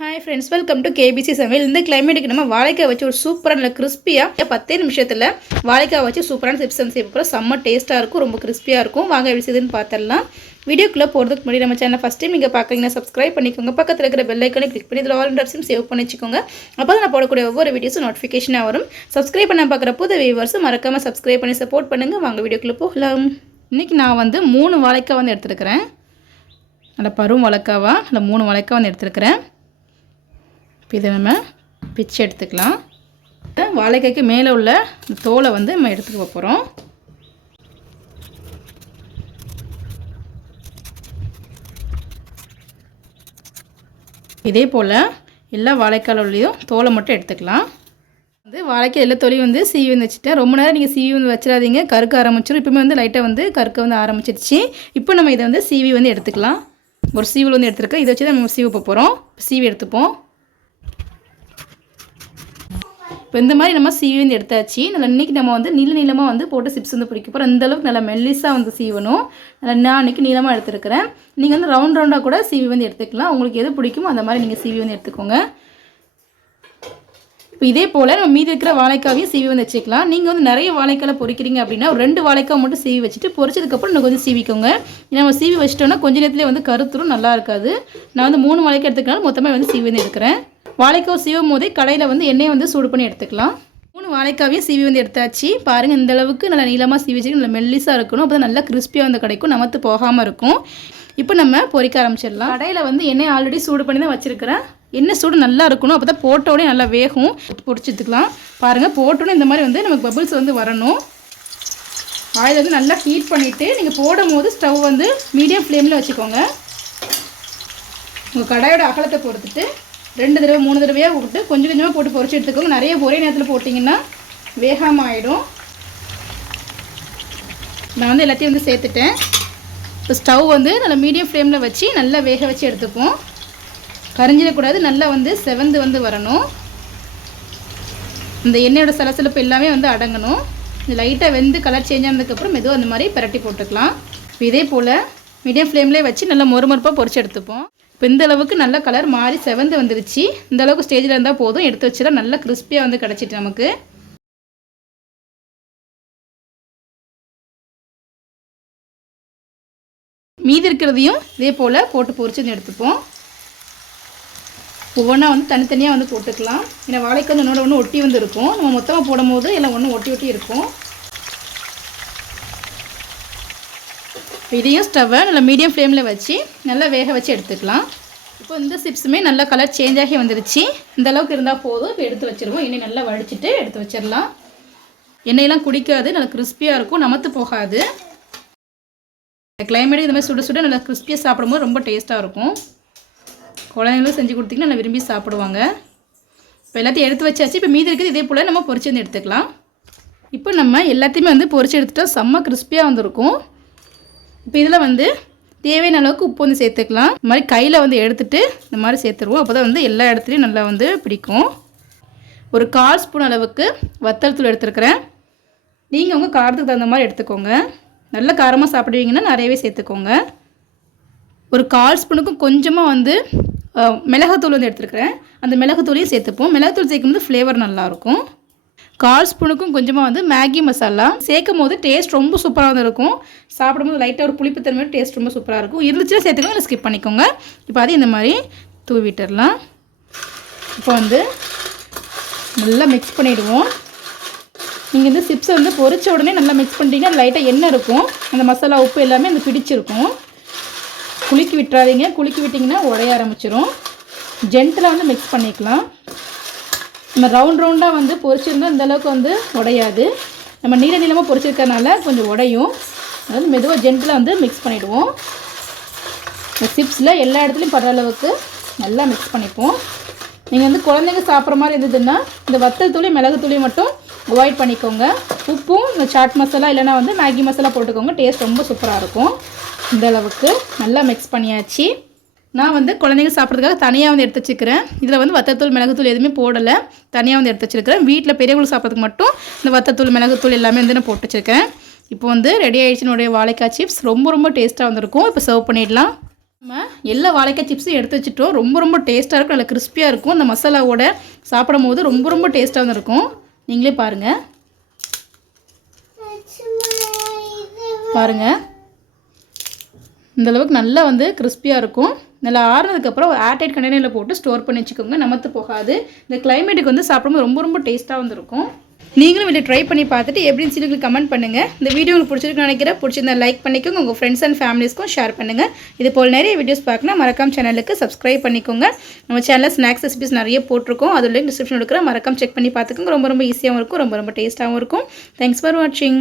Hi friends welcome to KBC சமையல் இந்த கிளைமேட்டுக்கு நம்ம வாழைக்காய் வச்சு ஒரு சூப்பராக நல்ல கிறிஸ்பியாக பத்தே நிமிஷத்தில் வாழைக்காய் வச்சு சூப்பரான சிப்ஸ் செய்ய போகிறோம் செம்ம டேஸ்ட்டாக இருக்கும் ரொம்ப கிறிஸ்பியாக இருக்கும். வாங்க எப்படி செய்யுதுன்னு பார்த்துடலாம். வீடியோக்குள்ளே போகிறதுக்கு முன்னாடி நம்ம சேனல் ஃபஸ்ட் டைம் நீங்கள் பார்க்குறீங்கன்னா சப்ஸ்கிரைப் பண்ணிக்கோங்க. பக்கத்தில் இருக்கிற பெல் கிளிக் பண்ணி இதில் ஆல் இண்டர்ஸும் சேவ் பண்ணி வச்சுக்கோங்க. அப்போ தான் நான் போடக்கூடிய ஒவ்வொரு வீடியோஸும் நோட்டிஃபிகேஷனாக வரும். சப்ஸ்கிரைப் பண்ண பார்க்குற புது வியூவர்ஸும் மறக்காமல் சப்ஸ்கிரைப் பண்ணி சப்போர்ட் பண்ணுங்கள் வாங்க வீடியோக்குள்ளே போகலாம். இன்றைக்கி நான் வந்து மூணு வாழைக்காய் வந்து எடுத்துருக்கிறேன். நல்ல பருவம் வாழைக்காவா? இல்லை மூணு வாழைக்காய் வந்து எடுத்துருக்கிறேன். இதை நம்ம பிச்சு எடுத்துக்கலாம். வாழைக்காய்க்கு மேலே உள்ள இந்த தோலை வந்து நம்ம எடுத்துக்க போகிறோம் இதே போல் எல்லா வாழைக்காயிலையும் தோலை மட்டும் எடுத்துக்கலாம். வந்து வாழைக்காய் எல்லா தொலையும் வந்து சீவி வந்து வச்சுட்டேன் ரொம்ப நேரம் நீங்கள் சீவி வந்து வச்சிடாதீங்க. கருக்க ஆரம்பிச்சிடும் இப்போமே வந்து லைட்டாக வந்து கருக்க வந்து ஆரம்பிச்சிருச்சு இப்போ நம்ம இதை வந்து சீவி வந்து எடுத்துக்கலாம். ஒரு சீவில் வந்து எடுத்துருக்கேன் இதை வச்சு தான் நம்ம சீவு போகிறோம் சீவி எடுத்துப்போம். இப்போ இந்த மாதிரி நம்ம சீவி வந்து எடுத்தாச்சு. நல்லா இன்றைக்கி நம்ம வந்து நீள நீளமாக வந்து போட்டு சிப்ஸ் வந்து பிடிக்க போகிறோம் இந்த அளவுக்கு நல்லா மெல்லிஸாக வந்து சீவணும். நல்லா நான் அன்றைக்கி நீளமாக எடுத்துருக்கிறேன். நீங்கள் வந்து ரவுண்ட் ரவுண்டாக கூட சீவி வந்து எடுத்துக்கலாம். உங்களுக்கு எது பிடிக்குமோ அந்த மாதிரி நீங்கள் சீவி வந்து எடுத்துக்கோங்க. இப்போ இதே போல் நம்ம மீதி இருக்கிற வாழைக்காவையும் சீவி வந்து வச்சுக்கலாம். நீங்கள் வந்து நிறைய வாழைக்காய் பொறிக்கிறீங்க அப்படின்னா ஒரு ரெண்டு வாழைக்காய் மட்டும் சீவி வச்சுட்டு பொரிச்சதுக்கப்புறம் இன்னும் கொஞ்சம் சீவிக்கோங்க. நம்ம சீவி வச்சிட்டோன்னா கொஞ்ச நேரத்துலேயே வந்து கருத்துரும் நல்லா இருக்காது. நான் வந்து மூணு வாழைக்காய் எடுத்துக்கலாம் மொத்தமாக வந்து சீவி வந்து எடுக்கிறேன். வாழைக்காய் சீவும் போதே கடையில் வந்து எண்ணெயை வந்து சூடு பண்ணி எடுத்துக்கலாம். மூணு வாழைக்காவையும் சீவி வந்து எடுத்தாச்சு. பாருங்கள் இந்த அளவுக்கு நல்லா நீளமாக சீவி வச்சு நல்லா மெல்லிஸாக இருக்கணும். அப்போ தான் நல்லா கிறிஸ்பியாக வந்து கிடைக்கும். நமத்து போகாமல் இருக்கும். இப்போ நம்ம பொரிக்க ஆரம்பிச்சிடலாம். கடையில் வந்து எண்ணெய் ஆல்ரெடி சூடு பண்ணி தான் வச்சுருக்கிறேன். எண்ணெய் சூடு நல்லா இருக்கணும். அப்போ தான் போட்டோடனே நல்லா வேகும். பொரிச்சிட்டுக்கலாம் பாருங்கள் போட்டோடனே இந்த மாதிரி வந்து நமக்கு பபிள்ஸ் வந்து வரணும். ஆயில் வந்து நல்லா ஹீட் பண்ணிவிட்டு நீங்கள் போடும் போது ஸ்டவ் வந்து மீடியம் ஃப்ளேமில் வச்சுக்கோங்க. உங்கள் கடாயோட அகலத்தை பொறுத்துட்டு ரெண்டு தடவை மூணு தடவையாக விட்டு கொஞ்சம் கொஞ்சமாக போட்டு பொரிச்சு எடுத்துக்கோங்க. நிறைய ஒரே நேரத்தில் போட்டிங்கன்னா வேகாமல் ஆகிடும் நான் வந்து எல்லாத்தையும் வந்து சேர்த்துட்டேன். இப்போ ஸ்டவ் வந்து நல்லா மீடியம் ஃப்ளேமில் வச்சு நல்லா வேக வச்சு எடுத்துப்போம் கரைஞ்சிடக்கூடாது. நல்லா வந்து செவந்து வந்து வரணும். இந்த எண்ணெயோட சலசலப்பு எல்லாமே வந்து அடங்கணும். இது லைட்டாக வெந்து கலர் சேஞ்ச் ஆனதுக்கப்புறம் மெதுவாக அந்த மாதிரி பரட்டி போட்டுக்கலாம். இதே போல் மீடியம் ஃப்ளேம்லேயே வச்சு நல்லா மொறுமொறுப்பாக பொறிச்சு எடுத்துப்போம். இப்போ இந்த அளவுக்கு நல்ல கலர் மாறி செவந்து வந்துருச்சு. இந்த அளவுக்கு ஸ்டேஜில் இருந்தால் போதும். எடுத்து வச்சுட்டா நல்லா கிறிஸ்பியாக வந்து கிடச்சிட்டு நமக்கு. மீதி இருக்கிறதையும் இதே போல் போட்டு பொறிச்சு எடுத்துப்போம். ஒவ்வொன்றா வந்து தனித்தனியாக வந்து போட்டுக்கலாம். ஏன்னா வாழைக்காய் ஒன்றோட ஒன்று ஒட்டி வந்து இருக்கும். நம்ம மொத்தமாக போடும்போது எல்லாம் ஒன்று ஒட்டி ஒட்டி இருக்கும். இதையும் ஸ்டவ்வை நல்லா மீடியம் ஃப்ளேமில் வச்சு நல்லா வேக வச்சு எடுத்துக்கலாம். இப்போ இந்த சிப்ஸுமே நல்லா கலர் சேஞ்ச் ஆகி வந்துருச்சு. இந்த அளவுக்கு இருந்தால் போதும். இப்போ எடுத்து வச்சுருவோம். எண்ணெய் நல்லா வடிச்சிட்டு எடுத்து வச்சிடலாம் எண்ணெயெல்லாம் குடிக்காது. நல்லா கிறிஸ்பியாக இருக்கும். நமத்து போகாது. கிளைமேட் இந்த மாதிரி சுட சுட நல்லா கிறிஸ்பியாக சாப்பிடும்போது ரொம்ப டேஸ்ட்டாக இருக்கும். குழந்தைங்களும் செஞ்சு கொடுத்தீங்கன்னா நல்லா விரும்பி சாப்பிடுவாங்க. இப்போ எல்லாத்தையும் எடுத்து வச்சாச்சு. இப்போ மீதி இருக்குது இதே போல் நம்ம பொரிச்சு வந்து எடுத்துக்கலாம். இப்போ நம்ம எல்லாத்தையுமே வந்து பொரிச்சு எடுத்துகிட்டா செம்ம கிறிஸ்பியாக வந்திருக்கும். இப்போ இதில் வந்து தேவையான அளவுக்கு உப்பு வந்து சேர்த்துக்கலாம். இந்த மாதிரி கையில் வந்து எடுத்துகிட்டு இந்த மாதிரி சேர்த்துருவோம். அப்போ தான் வந்து எல்லா இடத்துலையும் நல்லா வந்து பிடிக்கும். ஒரு கால் ஸ்பூன் அளவுக்கு வத்தல் தூள் எடுத்துருக்கிறேன். நீங்கள் உங்கள் காரத்துக்கு தகுந்த மாதிரி எடுத்துக்கோங்க. நல்ல காரமாக சாப்பிடுவீங்கன்னா நிறையவே சேர்த்துக்கோங்க. ஒரு கால் ஸ்பூனுக்கும் கொஞ்சமாக வந்து மிளகாத்தூள் வந்து எடுத்துருக்கிறேன். அந்த மிளகுத்தூளையும் சேர்த்துப்போம். மிளகுத்தூள் சேர்க்கும்போது ஃப்ளேவர் நல்லாயிருக்கும் கால் ஸ்பூனுக்கும் கொஞ்சமாக வந்து மேகி மசாலா. சேர்க்கும் போது டேஸ்ட் ரொம்ப சூப்பராக வந்து இருக்கும். சாப்பிடும்போது லைட்டாக ஒரு புளிப்புத்தன்மையோட டேஸ்ட் ரொம்ப சூப்பராக இருக்கும். இருந்துச்சுன்னா சேர்த்துக்கோங்க இல்லை ஸ்கிப் பண்ணிக்கோங்க. இப்போ அது இந்த மாதிரி தூவிட்டுடலாம் இப்போ வந்து நல்லா மிக்ஸ் பண்ணிவிடுவோம் நீங்கள் இந்த சிப்ஸை வந்து பொரிச்ச உடனே நல்லா மிக்ஸ் பண்ணிட்டீங்கன்னா லைட்டாக எண்ணெய் இருக்கும். அந்த மசாலா உப்பு எல்லாமே அந்த பிடிச்சிருக்கும். குலுக்கி விட்டுறாதீங்க. குலுக்கி விட்டிங்கன்னா உடைய ஆரம்பிச்சிரும். ஜென்டலாக வந்து மிக்ஸ் பண்ணிக்கலாம். நம்ம ரவுண்ட் ரவுண்டாக வந்து பொரிச்சிருந்தால் இந்தளவுக்கு வந்து உடையாது. நம்ம நீள நீளமாக பொரிச்சிருக்கறனால கொஞ்சம் உடையும். அதாவது மெதுவாக ஜென்டில் வந்து மிக்ஸ் பண்ணிவிடுவோம் இந்த சிப்ஸில் எல்லா இடத்துலையும் படுற அளவுக்கு நல்லா மிக்ஸ் பண்ணிப்போம். நீங்கள் வந்து குழந்தைங்க சாப்பிட்ற மாதிரி இருந்ததுன்னா இந்த வத்தல் தூளி மிளகு தூளி மட்டும் அவாய்ட் பண்ணிக்கோங்க. உப்பும் இந்த சாட் மசாலா இல்லைனா வந்து மேகி மசாலா போட்டுக்கோங்க. டேஸ்ட் ரொம்ப சூப்பராக இருக்கும். இந்த அளவுக்கு நல்லா மிக்ஸ் பண்ணியாச்சு. நான் வந்து குழந்தைங்க சாப்பிட்றதுக்காக தனியாக வந்து எடுத்து வச்சுக்கிறேன் இதில் வந்து வத்தத்தூள் மிளகுத்தூள் எதுவுமே போடலை. தனியாக வந்து எடுத்து வச்சுருக்கிறேன். வீட்டில் பெரியவங்களுக்கு சாப்பிட்றதுக்கு மட்டும் இந்த வத்தத்தூள் மிளகுத்தூள் எல்லாமே வந்து நான் போட்டு வச்சுருக்கேன். இப்போ வந்து ரெடி ஆகிடுச்சு என்னுடைய வாழைக்காய் சிப்ஸ் ரொம்ப ரொம்ப டேஸ்ட்டாக வந்திருக்கும். இப்போ சர்வ் பண்ணிடலாம். நம்ம எல்லா வாழைக்காய் சிப்ஸும் எடுத்து வச்சுட்டோம். ரொம்ப ரொம்ப டேஸ்ட்டாக இருக்கும். நல்லா கிறிஸ்பியாக இருக்கும். அந்த மசாலாவோட சாப்பிடும் போது ரொம்ப ரொம்ப டேஸ்ட்டாக வந்திருக்கும். நீங்களே பாருங்கள் பாருங்கள் இந்தளவுக்கு நல்லா வந்து கிறிஸ்பியாக இருக்கும். நல்லா ஆறுனதுக்கப்புறம் ஒரு ஏர்டைட் கண்டெய்னரில் போட்டு ஸ்டோர் பண்ணி வச்சுக்கோங்க. நமத்து போகாது. இந்த கிளைமேட்டுக்கு வந்து சாப்பிடும்போது ரொம்ப ரொம்ப டேஸ்ட்டாக வந்துருக்கும். நீங்களும் வீட்டில் ட்ரை பண்ணி பார்த்துட்டு எப்படின்னு சொல்லி கமெண்ட் பண்ணுங்கள் இந்த வீடியோ உங்களுக்கு பிடிச்சிருக்குன்னு நினைக்கிறேன். பிடிச்சிருந்தா லைக் பண்ணிக்கோங்க. உங்கள் ஃப்ரெண்ட்ஸ் அண்ட் ஃபேமிலிஸ்க்கும் ஷேர் பண்ணுங்கள் இது போல் நிறைய வீடியோஸ் பார்க்கணும் மறக்காம சேனலுக்கு சப்ஸ்கிரைப் பண்ணிக்கோங்க. நம்ம சேனலில் ஸ்நாக்ஸ் ரெசிபிஸ் நிறைய போட்டிருக்கோம். அதில் லிங்க் டிஸ்கிரிப்ஷன் இருக்கிற மறக்காம செக் பண்ணி பார்த்துக்கோங்க. ரொம்ப ரொம்ப ஈஸியாகவும் இருக்கும். ரொம்ப ரொம்ப டேஸ்ட்டாகவும் இருக்கும். தேங்க்ஸ் ஃபார் வாட்சிங்